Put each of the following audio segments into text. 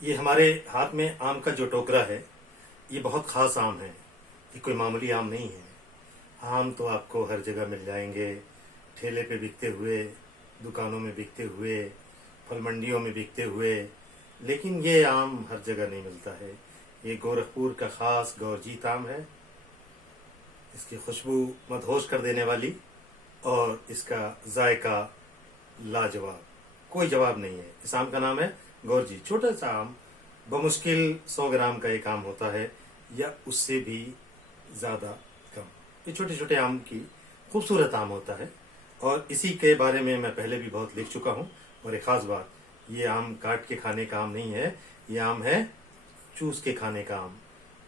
ये हमारे हाथ में आम का जो टोकरा है, ये बहुत खास आम है। ये कोई मामूली आम नहीं है। आम तो आपको हर जगह मिल जाएंगे, ठेले पे बिकते हुए, दुकानों में बिकते हुए, फल मंडियों में बिकते हुए, लेकिन ये आम हर जगह नहीं मिलता है। ये गोरखपुर का खास गौरजीत आम है। इसकी खुशबू मदहोश कर देने वाली और इसका जायका लाजवाब, कोई जवाब नहीं है। इस आम का नाम है गौरजीत। छोटा सा आम, बमुश्किल 100 ग्राम का एक आम होता है या उससे भी ज़्यादा कम। ये छोटे छोटे आम की खूबसूरत आम होता है और इसी के बारे में मैं पहले भी बहुत लिख चुका हूँ। और एक ख़ास बात, ये आम काट के खाने का आम नहीं है, ये आम है चूस के खाने का आम।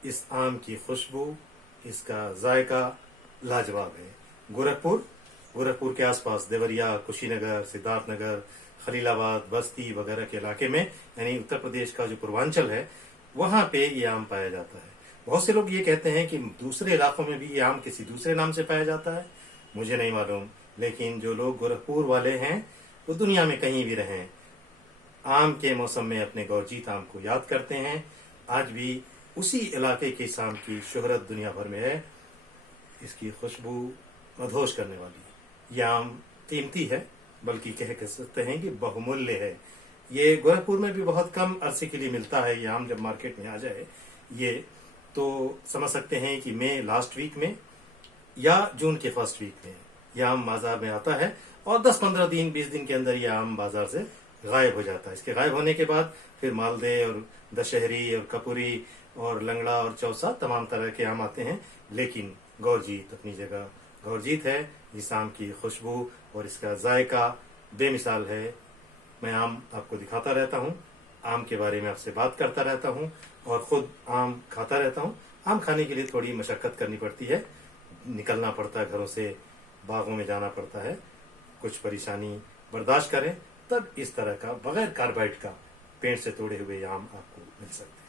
इस आम की खुशबू, इसका जायका लाजवाब है। गोरखपुर के आसपास देवरिया, कुशीनगर, सिद्धार्थनगर, खलीलाबाद, बस्ती वगैरह के इलाके में, यानी उत्तर प्रदेश का जो पूर्वांचल है, वहाँ पे ये आम पाया जाता है। बहुत से लोग ये कहते हैं कि दूसरे इलाकों में भी ये आम किसी दूसरे नाम से पाया जाता है, मुझे नहीं मालूम। लेकिन जो लोग गोरखपुर वाले हैं वो दुनिया में कहीं भी रहें, आम के मौसम में अपने गौरजीत आम को याद करते हैं। आज भी उसी इलाके के इस आम की शोहरत दुनिया भर में है। इसकी खुशबू मदहोश करने वाली। यह आम कीमती है, बल्कि कह सकते हैं कि बहुमूल्य है। ये गोरखपुर में भी बहुत कम अरसे के लिए मिलता है। ये आम जब मार्केट में आ जाए, ये तो समझ सकते हैं कि मई लास्ट वीक में या जून के फर्स्ट वीक में यह आम बाजार में आता है और 10-15 दिन 20 दिन के अंदर यह आम बाजार से गायब हो जाता है। इसके गायब होने के बाद फिर मालदे और दशहरी और कपूरी और लंगड़ा और चौसा तमाम तरह के आम आते हैं, लेकिन गौरजीत अपनी जगह गौरजीत है। इस आम की खुशबू और इसका जायका बेमिसाल है। मैं आम आपको दिखाता रहता हूँ, आम के बारे में आपसे बात करता रहता हूँ और खुद आम खाता रहता हूँ। आम खाने के लिए थोड़ी मशक्कत करनी पड़ती है, निकलना पड़ता है घरों से, बागों में जाना पड़ता है, कुछ परेशानी बर्दाश्त करें, तब इस तरह का बगैर कार्बाइड का पेड़ से तोड़े हुए आम आपको मिल सकते हैं।